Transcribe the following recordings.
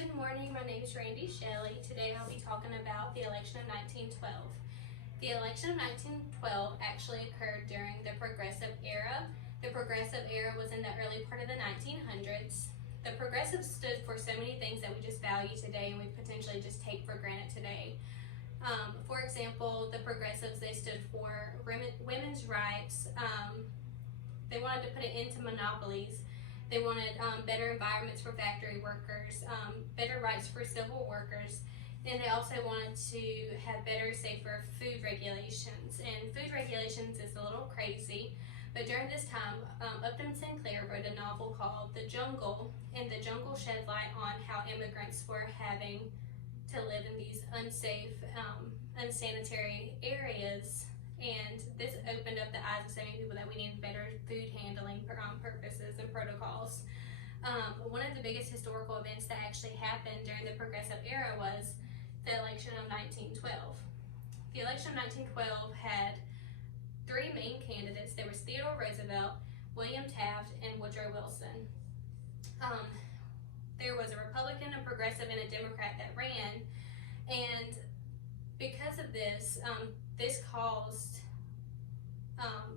Good morning, my name is Randy Shelley. Today I'll be talking about the election of 1912. The election of 1912 actually occurred during the Progressive Era. The Progressive Era was in the early part of the 1900s. The Progressives stood for so many things that we just value today and we potentially just take for granted today. For example, the Progressives, they stood for women's rights. They wanted to put an end to monopolies. They wanted better environments for factory workers, better rights for civil workers, and they also wanted to have better, safer food regulations. And food regulations is a little crazy, but during this time, Upton Sinclair wrote a novel called The Jungle, and The Jungle shed light on how immigrants were having to live in these unsafe, unsanitary areas. And this opened up the eyes of so many people that we needed better food handling purposes and protocols. One of the biggest historical events that actually happened during the Progressive Era was the election of 1912. The election of 1912 had three main candidates. There was Theodore Roosevelt, William Taft, and Woodrow Wilson. There was a Republican, a Progressive, and a Democrat that ran, and because of this, this caused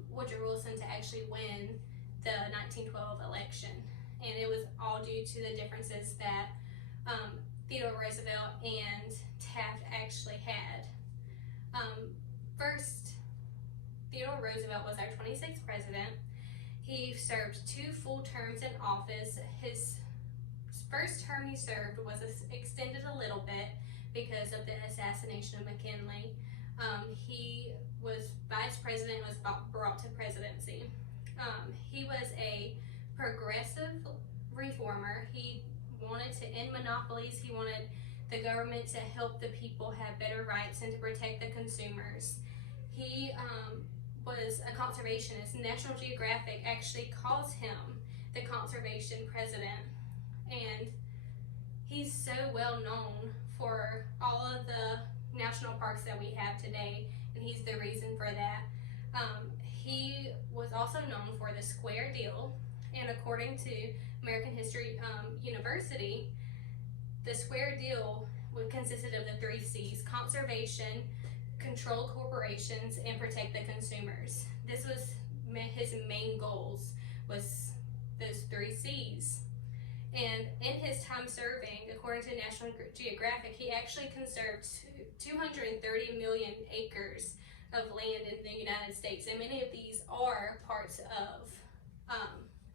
Woodrow Wilson to actually win the 1912 election, and it was all due to the differences that Theodore Roosevelt and Taft actually had. First, Theodore Roosevelt was our 26th president. He served 2 full terms in office. His first term he served was extended a little bit because of the assassination of McKinley. He was vice president and was brought to presidency. He was a progressive reformer. He wanted to end monopolies. He wanted the government to help the people have better rights and to protect the consumers. He was a conservationist. National Geographic actually calls him the conservation president, and he's so well known for all of the national parks that we have today, and he's the reason for that. He was also known for the Square Deal, and according to American History University, the Square Deal consisted of the 3 C's: conservation, control corporations, and protect the consumers. This was his main goals, was those 3 C's. And in his time serving, according to National Geographic, he actually conserved 230 million acres of land in the United States, and many of these are parts of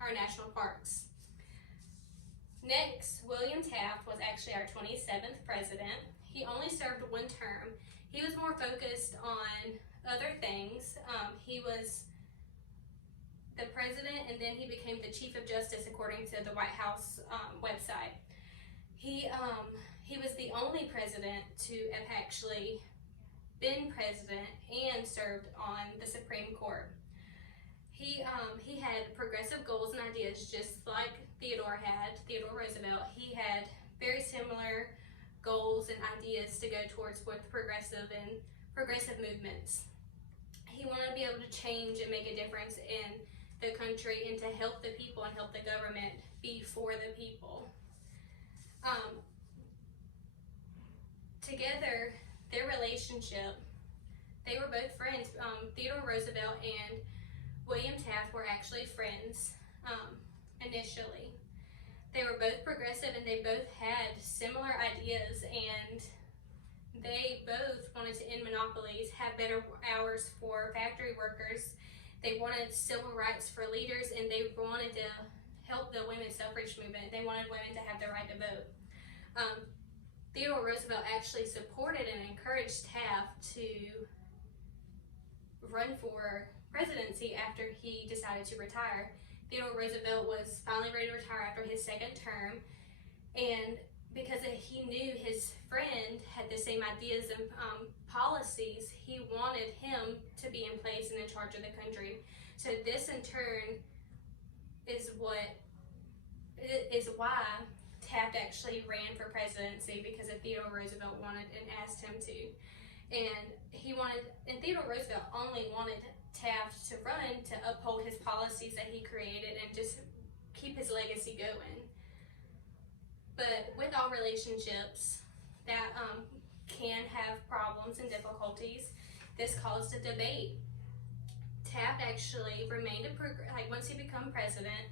our national parks. Next, William Taft was actually our 27th president. He only served 1 term. He was more focused on other things. He was the president, and then he became the Chief of Justice according to the White House website. He was the only president to have actually been president and served on the Supreme Court. He had progressive goals and ideas just like Theodore Roosevelt. He had very similar goals and ideas to go towards with progressive movements. He wanted to be able to change and make a difference in the country and to help the people and help the government be for the people. Together, their relationship, they were both friends. Theodore Roosevelt and William Taft were actually friends initially. They were both progressive and they both had similar ideas, and they both wanted to end monopolies, have better hours for factory workers. They wanted civil rights for leaders, and they wanted to help the women's suffrage movement. They wanted women to have the right to vote. Theodore Roosevelt actually supported and encouraged Taft to run for presidency after he decided to retire. Theodore Roosevelt was finally ready to retire after his 2nd term, and because he knew his friend had the same ideas and policies, he wanted him to be in place and in charge of the country. So this in turn is why Taft actually ran for presidency, because of Theodore Roosevelt wanted and asked him to. And Theodore Roosevelt only wanted Taft to run to uphold his policies that he created and just keep his legacy going. But with all relationships that can have problems and difficulties, this caused a debate. Taft actually remained once he became president,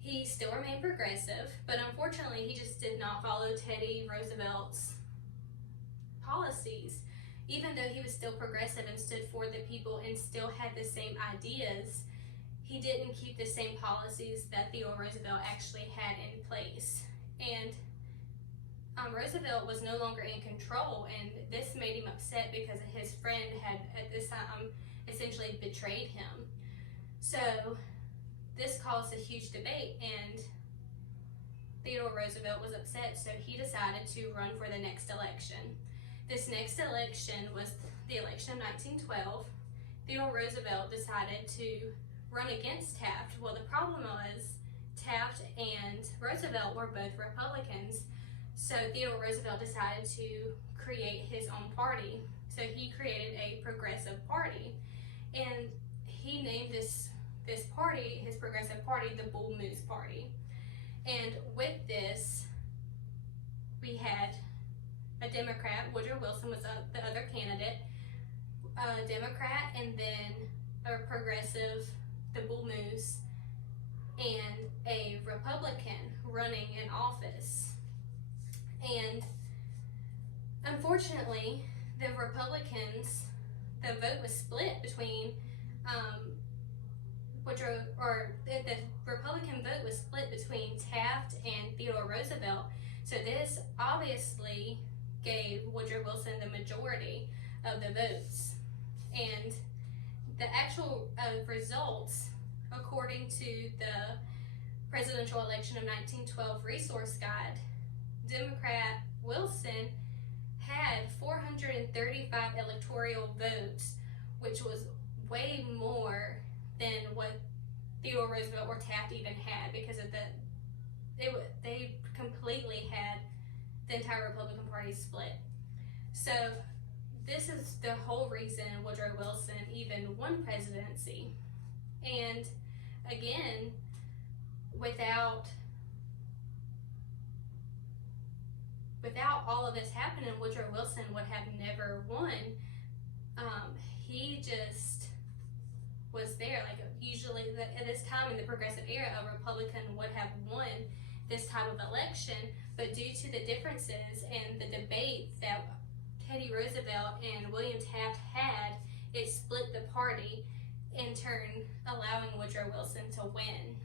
he still remained progressive, but unfortunately he just did not follow Teddy Roosevelt's policies. Even though he was still progressive and stood for the people and still had the same ideas, he didn't keep the same policies that Theodore Roosevelt actually had in place. And Roosevelt was no longer in control, and this made him upset because his friend had at this time essentially betrayed him. So this caused a huge debate, and Theodore Roosevelt was upset, so he decided to run for the next election. This next election was the election of 1912. Theodore Roosevelt decided to run against Taft. Well, the problem was Taft and Roosevelt were both Republicans, so Theodore Roosevelt decided to create his own party. So he created a progressive party, and he named this party, his progressive party, the Bull Moose Party. And with this, we had a Democrat, Woodrow Wilson was the other candidate, a Democrat, and then a progressive, the Bull Moose, and a Republican running in office. And unfortunately, the Republicans, the vote was split between the Republican vote was split between Taft and Theodore Roosevelt. So this obviously gave Woodrow Wilson the majority of the votes. And the actual results, according to the presidential election of 1912 resource guide, Democrat Wilson had 435 electoral votes, which was way more than what Theodore Roosevelt or Taft even had, because of they completely had the entire Republican Party split. So this is the whole reason Woodrow Wilson even won presidency. And again, without all of this happening, Woodrow Wilson would have never won. He just was there. Like, usually at this time in the progressive era, a Republican would have won this type of election, but due to the differences and the debate that Teddy Roosevelt and William Taft had, it split the party, in turn allowing Woodrow Wilson to win.